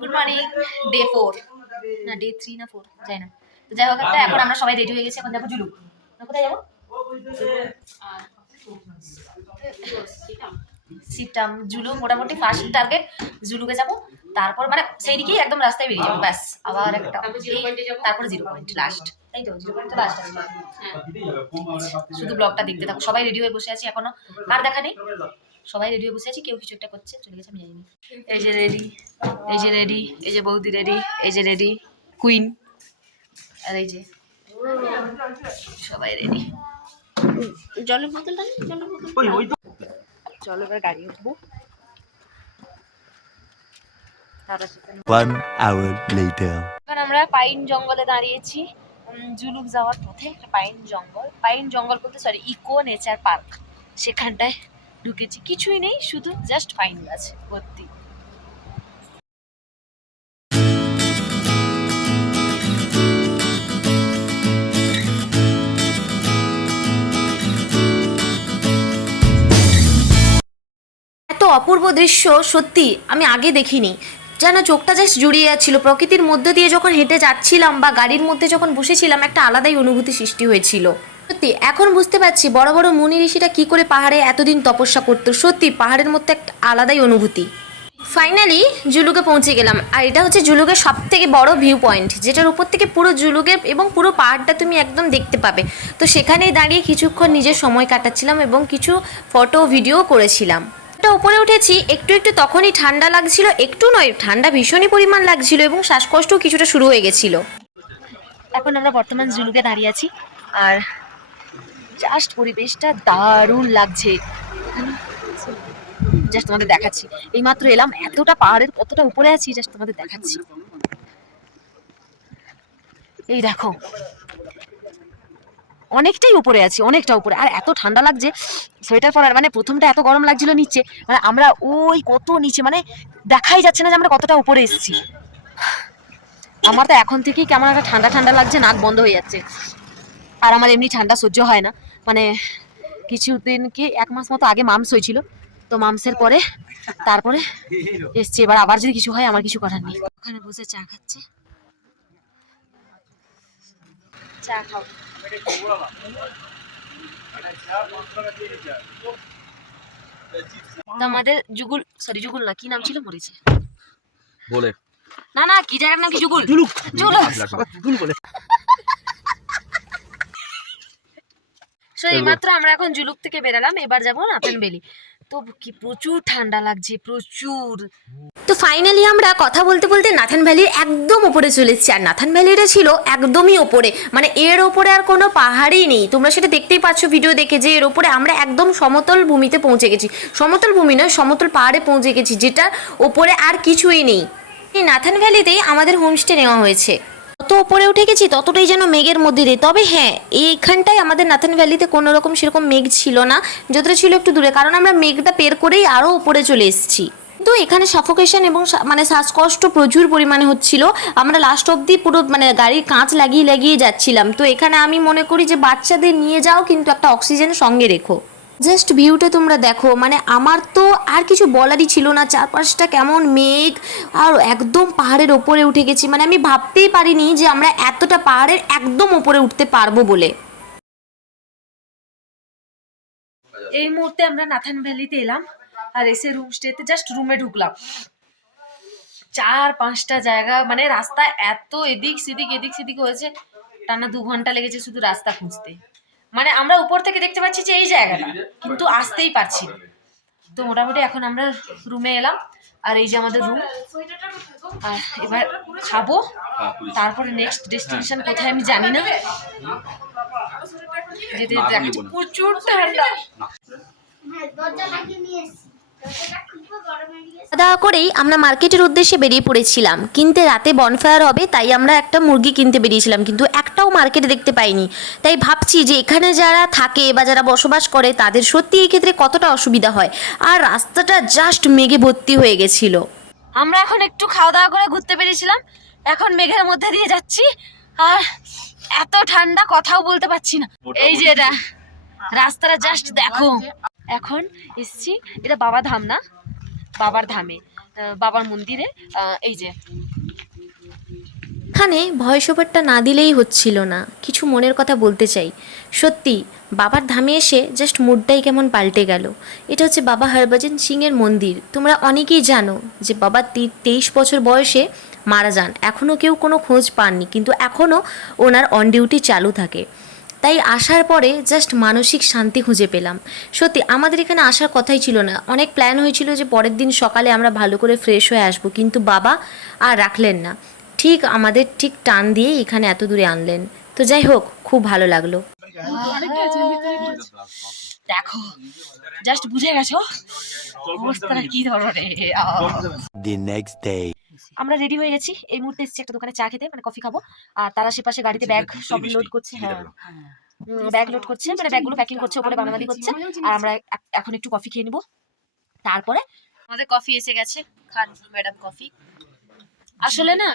Good morning, day 4 না day 3 না 4 যাই না। তো যাই হোক, একটা এখন আমরা সবাই রেডি হয়ে গেছি, এখন যাবো জুলুক। কোথায় যাবো? সিটাম জুলু, মোটামুটি ফার্স্ট টার্গেট জুলুকে যাব, তারপর মানে সেই দিকেই একদম রাস্তায় বেরিয়ে যাবো, ব্যাস। আবার একটা তারপরে 0 পয়েন্ট লাস্ট, তাই তো 0 পয়েন্ট লাস্ট আছে। শুধু ব্লগটা দেখতে থাকো। সবাই রেডি হয়ে বসে আছি, এখনো কার দেখা নেই, সবাই রেডি হয়ে বসে আছি। কেউ কিছু একটা করছে, চলে গেছে, আমি জানি না। এই যে রেডি, এই যে রেডি, এই যে বৌদি রেডি, এই যে রেডি কুইন, আর এই যে সবাই রেডি। জলের বোতলটা নেই, জলের বোতল। চলো এবার গাড়ি উঠবো। 1 hour later. এখন আমরা পাইন জঙ্গলে দাঁড়িয়েছি, জুলুক যাওয়ার পথে। পাইন জঙ্গল, পাইন জঙ্গল বলতে সরি, ইকো নেচার পার্ক, সেখানটায় ঢুকেছি। কিছুই নেই, শুধু জাস্ট পাইন গাছ ভর্তি। এত অপূর্ব দৃশ্য সত্যি আমি আগে দেখিনি, যেন চোখটা জাস্ট জুড়িয়ে যাচ্ছিল। প্রকৃতির মধ্যে দিয়ে যখন হেঁটে যাচ্ছিলাম বা গাড়ির মধ্যে যখন বসেছিলাম, একটা আলাদাই অনুভূতি সৃষ্টি হয়েছিল। সত্যি এখন বুঝতে পারছি বড় বড় মুনি ঋষিরা কী করে পাহাড়ে এতদিন তপস্যা করতো। সত্যি পাহাড়ের মধ্যে একটা আলাদাই অনুভূতি। ফাইনালি জুলুকে পৌঁছে গেলাম, আর এটা হচ্ছে জুলুকের সব থেকে বড় ভিউ পয়েন্ট, যেটার উপর থেকে পুরো জুলুকের এবং পুরো পাহাড়টা তুমি একদম দেখতে পাবে। তো সেখানেই দাঁড়িয়ে কিছুক্ষণ নিজের সময় কাটাচ্ছিলাম এবং কিছু ফটো ভিডিও করেছিলাম। উপরে উঠেছি একটু একটু, তখনই ঠান্ডা লাগছিল, একটু নয় ঠান্ডা ভীষণই পরিমাণ লাগছিল এবং শ্বাসকষ্টও কিছুটা শুরু হয়ে গেছিল। এখন আমরা বর্তমান জুলুকে দাঁড়িয়ে আছি, আর জাস্ট পরিবেশটা দারুণ লাগছে। জাস্ট তোমাদের দেখাচ্ছি, এইমাত্র এলাম, এতটা পাহাড়ের কতটা উপরে আছি, জাস্ট তোমাদের দেখাচ্ছি। এই দেখো, অনেকটাই উপরে আছি, অনেকটা উপরে, আর এত ঠান্ডা লাগছে সোয়েটার পরার। মানে প্রথমটা এত গরম লাগছিল নিচে, মানে আমরা ওই কত নিচে, মানে দেখাই যাচ্ছে না যে আমরা কতটা উপরে এসেছি। আমার তো এখন থেকেই কেমন একটা ঠান্ডা ঠান্ডা লাগছে, নাক বন্ধ হয়ে যাচ্ছে। আর আমার এমনি ঠান্ডা সহ্য হয় না, মানে কিছুদিন কি 1 মাস মতো আগে মামস হয়েছিল, তো মামসের পরে তারপরে এসছি। এবার আবার যদি কিছু হয় আমার কিছু করার নেই। ওখানে বসে চা খাচ্ছে, চা খাও। আমাদের যুগুল, সরি যুগুল না, কি নাম ছিল মরেছে বলে না না, কি জায়গার নাম কি? যুগুল, যুগুল বলে। সো এইমাত্র আমরা এখন জুলুক থেকে বেরালাম, এবার যাবো নাথান ভ্যালি। তো কি প্রচুর ঠান্ডা লাগছে, প্রচুর। তো ফাইনালি আমরা কথা বলতে বলতে নাথান ভ্যালির একদম ওপরে চলে এসেছি। আর নাথান ভ্যালিটা ছিল একদমই ওপরে, মানে এর ওপরে আর কোনো পাহাড়ই নেই। তোমরা সেটা দেখতেই পাচ্ছ ভিডিও দেখে, যে এর ওপরে আমরা একদম সমতল ভূমিতে পৌঁছে গেছি। সমতল ভূমি নয়, সমতল পাহাড়ে পৌঁছে গেছি, যেটার ওপরে আর কিছুই নেই। এই নাথান ভ্যালিতেই আমাদের হোমস্টে নেওয়া হয়েছে। যত ওপরে উঠে গেছি ততটাই যেন মেঘের মধ্যে দিয়ে। তবে হ্যাঁ, এইখানটায় আমাদের নাথান ভ্যালিতে কোনো রকম সেরকম মেঘ ছিল না, যতটা ছিল একটু দূরে, কারণ আমরা মেঘটা পের করেই আরও উপরে চলে এসেছি। তো এখানে সাফোকেশন এবং মানে শ্বাসকষ্ট প্রচুর পরিমাণে হচ্ছিল। আমরা লাস্ট অবধি পুরো মানে গাড়ির কাঁচ লাগিয়ে লাগিয়ে যাচ্ছিলাম। তো এখানে আমি মনে করি যে বাচ্চাদের নিয়ে যাও, কিন্তু একটা অক্সিজেন সঙ্গে রেখো। জাস্ট ভিউটা তোমরা দেখো, মানে আমার তো আর কিছু বলারই ছিল না। চারপাশটা কেমন মেঘ, আর একদম পাহাড়ের ওপরে উঠে গেছি। মানে আমি ভাবতেই পারিনি যে আমরা এতটা পাহাড়ের একদম ওপরে উঠতে পারবো বলে। এই মুহূর্তে আমরা নাথান ভ্যালিতে এলাম, আর এসে রুম স্টেতে জাস্ট রুমে ঢুকলাম। 4-5টা জায়গা, মানে রাস্তা এত এদিক সেদিক হয়েছে, টানা 2 ঘন্টা লেগেছে শুধু রাস্তা খুঁজতে। মানে আমরা উপর থেকে দেখতে পাচ্ছি যে এই জায়গাটা, কিন্তু আসতেই পারছি না। তো মোটামুটি এখন আমরা রুমে এলাম, আর এই যে আমাদের রুম। আর এবার খাবো, তারপরে নেক্সট ডেস্টিনেশন কোথায় আমি জানি না, যেতে দেখাচ্ছি প্রচুর ঠান্ডা। খাওয়া দাওয়া করেই আমরা মার্কেটের উদ্দেশ্যে বেরিয়ে পড়েছিলাম। কিনতে রাতে বনফায়ার হবে, তাই আমরা একটা মুরগি কিনতে বেরিয়েছিলাম, কিন্তু একটাও মার্কেটে দেখতে পাইনি। তাই ভাবছি যে এখানে যারা থাকে বা যারা বসবাস করে তাদের সত্যি এই ক্ষেত্রে কতটা অসুবিধা হয়। আর রাস্তাটা জাস্ট মেঘে ভর্তি হয়ে গেছিল। আমরা এখন একটু খাওয়া দাওয়া করে ঘুরতে বেরিয়েছিলাম, এখন মেঘের মধ্যে দিয়ে যাচ্ছি, আর এত ঠান্ডা কথাও বলতে পারছি না। এই যে এটা রাস্তাটা জাস্ট দেখো। এখন এসছি, এটা বাবা ধাম না, বাবার ধামে। বাবার মন্দিরে। এই যে এখানে ভয়েস ওভারটা না দিলেই হচ্ছিল না, কিছু মনের কথা বলতে চাই। সত্যি বাবার ধামে এসে জাস্ট মুডটাই কেমন পাল্টে গেল। এটা হচ্ছে বাবা হরভজন সিংয়ের মন্দির। তোমরা অনেকেই জানো যে বাবা 23 বছর বয়সে মারা যান, এখনও কেউ কোনো খোঁজ পাননি, কিন্তু এখনও ওনার অন ডিউটি চালু থাকে। তাই আসার পরে জাস্ট মানসিক শান্তি খুঁজে পেলাম। সত্যি আমাদের এখানে আসার কথাই ছিল না, অনেক প্ল্যান হয়েছিল যে পরের দিন সকালে আমরা ভালো করে ফ্রেশ হয়ে আসবো, কিন্তু বাবা আর রাখলেন না, ঠিক আমাদের ঠিক টান দিয়ে এখানে এত দূরে আনলেন। তো যাই হোক, খুব ভালো লাগলো। দেখো, জাস্ট বুঝে গেছো অবস্থাটা কি ধরনের। The next day. আমরা রেডি হয়ে গেছি, এই মুহূর্তে এসেছি একটা দোকানে চা খেতে, মানে কফি খাবো। আর তার আশেপাশে গাড়িতে ব্যাগ সব লোড করছে। হ্যাঁ, ব্যাগ লোড করছে, মানে ব্যাগগুলো প্যাকিং করছে, ওপরে বানাবাদি করছে। আর আমরা এখন একটু কফি খেয়ে নিবো, তারপরে আমাদের কফি এসে গেছে। খান ম্যাডাম কফি। আসলে না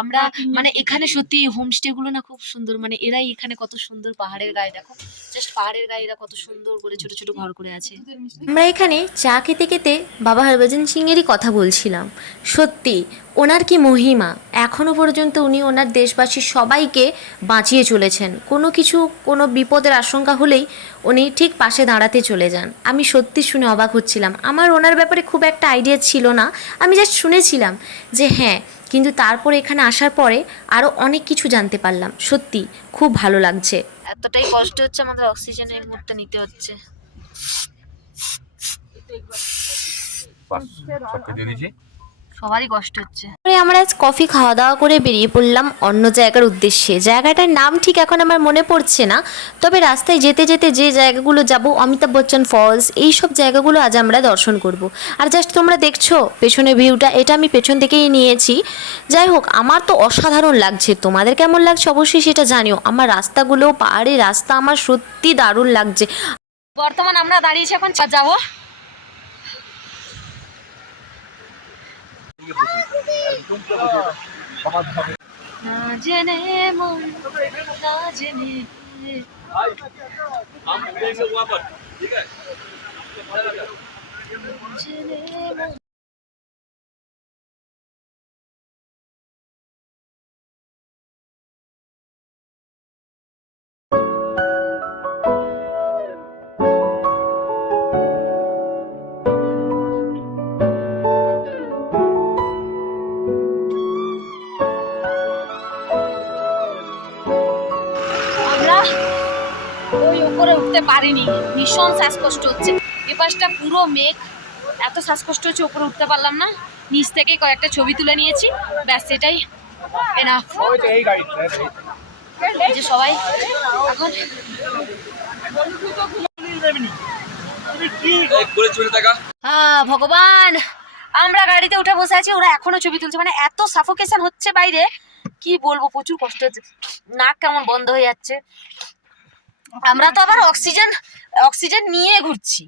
আমরা মানে এখানে সত্যি হোমস্টে গুলো না খুব সুন্দর, মানে এরাই এখানে কত সুন্দর পাহাড়ের গায়ে, দেখো জাস্ট পাহাড়ের গায়ে এরা কত সুন্দর করে ছোট ছোট ঘর করে আছে। আমরা এখানে চা খেতে খেতে বাবা হরভজন সিংয়েরই কথা বলছিলাম। সত্যি ওনার কি মহিমা, এখনও পর্যন্ত উনি ওনার দেশবাসীর সবাইকে বাঁচিয়ে চলেছেন। কোনো কিছু, কোনো বিপদের আশঙ্কা হলেই উনি ঠিক পাশে দাঁড়াতে চলে যান। আমি সত্যি শুনে অবাক হচ্ছিলাম। আমার ওনার ব্যাপারে খুব একটা আইডিয়া ছিল না, আমি জাস্ট শুনেছিলাম যে হ্যাঁ, কিন্তু তারপর এখানে আসার পরে আরও অনেক কিছু জানতে পারলাম। সত্যি খুব ভালো লাগছে। এতটাই কষ্ট হচ্ছে আমাদের, অক্সিজেনের মুহূর্তে নিতে হচ্ছে। সবারই কষ্ট হচ্ছে। তারপরে আমরা আজ কফি খাওয়া দাওয়া করে বেরিয়ে পড়লাম অন্য জায়গার উদ্দেশ্যে। জায়গাটার নাম ঠিক এখন আমার মনে পড়ছে না, তবে রাস্তায় যেতে যেতে যে জায়গাগুলো যাব, অমিতাভ বচ্চন ফলস, এই সব জায়গাগুলো আজ আমরা দর্শন করব। আর জাস্ট তোমরা দেখছো পেছনে ভিউটা, এটা আমি পেছন থেকেই নিয়েছি। যাই হোক, আমার তো অসাধারণ লাগছে। তোমাদের কেমন লাগছে অবশ্যই সেটা জানিও। আমার রাস্তাগুলো, পাহাড়ের রাস্তা আমার সত্যি দারুণ লাগছে। বর্তমান আমরা দাঁড়িয়েছি, এখন যাবো। না জেনে মন, না জেনে জেনে মন। আমরা ওই উপরে উঠতে পারিনি, ভীষণ শ্বাসকষ্ট হচ্ছে। এ পাশটা পুরো মেঘ, এত শ্বাসকষ্ট হচ্ছে, উপরে উঠতে পারলাম না। নিচ থেকে কয়েকটা ছবি তুলে নিয়েছি, ব্যাস এটাই এনাফ। এই যে সবাই এখন ভগবান, আমরা গাড়িতে উঠে বসে আছি, ওরা এখনো ছবি তুলছে। মানে এত সাফোকেশন হচ্ছে বাইরে, কি বলবো, প্রচুর কষ্ট হচ্ছে। নাক কেমন বন্ধ হয়ে যাচ্ছে। আমরা তো আবার অক্সিজেন নিয়ে ঘুরছি,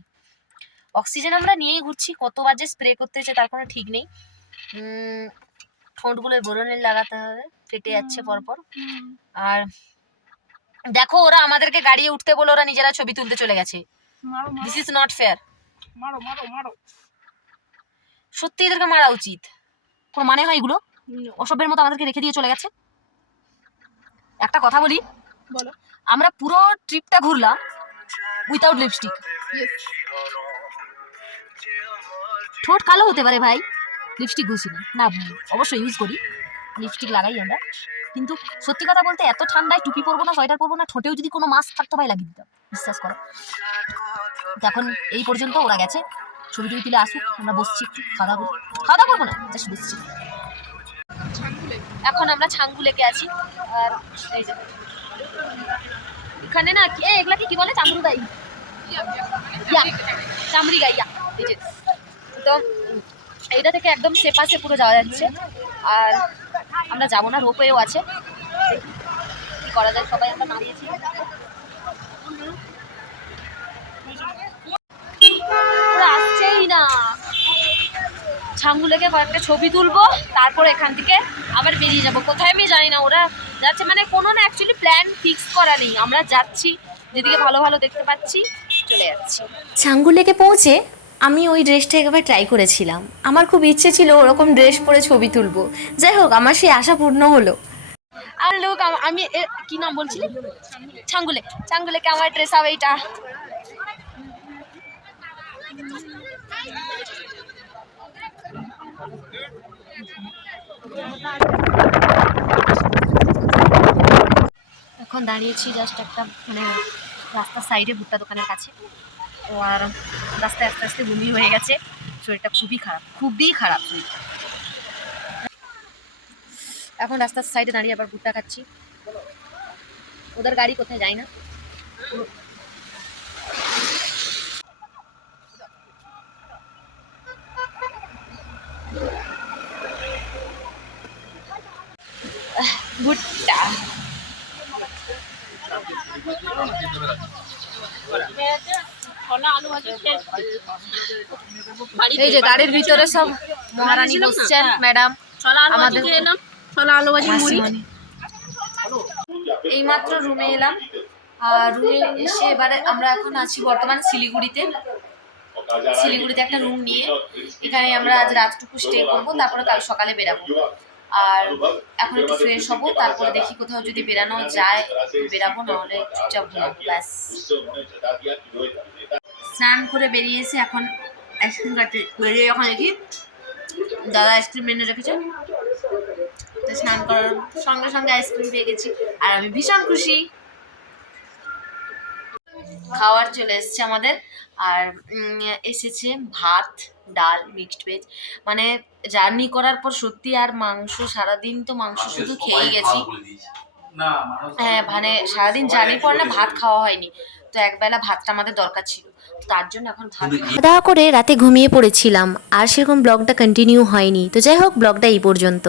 অক্সিজেন আমরা নিয়েই ঘুরছি। কতবার যে স্প্রে করতে হচ্ছে তার কোনো ঠিক নেই। ঠোঁটগুলোর বোরনের লাগাতে হবে, ফেটে যাচ্ছে পরপর। আর দেখো, ওরা আমাদেরকে গাড়িয়ে উঠতে বলে ওরা নিজেরা ছবি তুলতে চলে গেছে। This is not fair. সত্যি এদেরকে মারা উচিত, কোনো মানে হয় এগুলো? অসভ্যের মতো আমাদেরকে রেখে দিয়ে চলে গেছে। একটা কথা বলি, আমরা পুরো ট্রিপটা ঘুরলাম উইথাউট লিপস্টিক। ঠোঁট কালো হতে পারে ভাই, লিপস্টিক ঘুষি না, অবশ্যই ইউজ করি, লিপস্টিক লাগাই আমরা। কিন্তু সত্যি কথা বলতে এত ঠান্ডায় টুপি পরবো না, সোয়েটার পরবো না, ঠোঁটেও যদি কোনো মাস্ক থাকতো ভাই লাগিয়ে দিতাম, বিশ্বাস করো। এখন এই পর্যন্ত ওরা গেছে, ছবি টবি তুলে আসুক, আমরা বসছি একটু খাওয়া দাওয়া করবো না, জাস্ট বসছি। এখন আমরা ছাঙ্গু লেকে আছি। আর এই যে এখানে না এগুলা কি বলে, চামড়ুদাই, চামড়ি গাইয়া। এই যে তো এইটা থেকে একদম সেপাশে পুরো যাওয়া যাচ্ছে। আর আমরা যাবো না, রোপওয়েও আছে, কি করা যায়। সবাই আমরা দাঁড়িয়েছি, ওরা আসছেই না। ছাঙ্গু লেকে কয়েকটা ছবি তুলবো, তারপর এখান থেকে আবার বেরিয়ে যাব। কোথায় আমি জানি না, ওরা যাচ্ছে, মানে কোনো না অ্যাকচুয়ালি প্ল্যান ফিক্স করা নেই। আমরা যাচ্ছি, যেদিকে ভালো ভালো দেখতে পাচ্ছি চলে যাচ্ছি। ছাঙ্গু লেকে পৌঁছে আমি ওই ড্রেসটা একবার ট্রাই করেছিলাম, আমার খুব ইচ্ছে ছিল ওরকম ড্রেস পরে ছবি তুলবো। যাই হোক, আমার সেই আশা পূর্ণ হলো। আর লোক আমি কি নাম বলছিলি, ছাঙ্গুলে, ছাঙ্গুলেকে আমার ড্রেস হবে এইটা। এখন দাঁড়িয়েছি জাস্ট একটা মানে রাস্তার সাইডে ভুট্টা দোকানের কাছে। ও আর রাস্তায় আস্তে আস্তে বমি হয়ে গেছে, শরীরটা খুবই খারাপ, খুবই খারাপ শরীরটা। এখন রাস্তার সাইডে দাঁড়িয়ে আবার ভুট্টা খাচ্ছি। ওদের গাড়ি কোথায় যায় না। ভুট্টা এই যে গাড়ির ভিতরে সব মহারানী বসছেন, ম্যাডাম আমাদের ছোলা আলু ভাজি মুড়ি। এইমাত্র রুমে এলাম, আর রুমে এসে এবারে আমরা এখন আছি বর্তমান শিলিগুড়িতে। শিলিগুড়িতে একটা রুম নিয়ে এখানে আমরা আজ রাতটুকু স্টে করবো, তারপরে কাল সকালে বেরাবো। আর এখন একটু ফ্রেশ হবো, তারপরে দেখি কোথাও যদি বেরানো যায় বেরাবো, নাহলে চুপচাপ ঘুমাবো ব্যাস। স্নান করে বেরিয়ে এসে এখন আইসক্রিম কাটতে বেরিয়ে যখন দেখি দাদা আইসক্রিম এনে রেখেছে, তো স্নান করার সঙ্গে সঙ্গে আইসক্রিম পেয়ে গেছি আর আমি ভীষণ খুশি। খাওয়ার চলে এসছে আমাদের, আর এসেছে ভাত, ডাল, মিক্সড ভেজ। মানে জার্নি করার পর সত্যি আর মাংস, সারাদিন তো মাংস শুধু খেয়েই গেছি। হ্যাঁ মানে সারাদিন জার্নি পর না ভাত খাওয়া হয়নি, তো একবেলা ভাতটা আমাদের দরকার ছিল, তো তার জন্য এখন ভাত। খাওয়া দাওয়া করে রাতে ঘুমিয়ে পড়েছিলাম, আর সেরকম ব্লগটা কন্টিনিউ হয়নি। তো যাই হোক, ব্লগটা এই পর্যন্ত।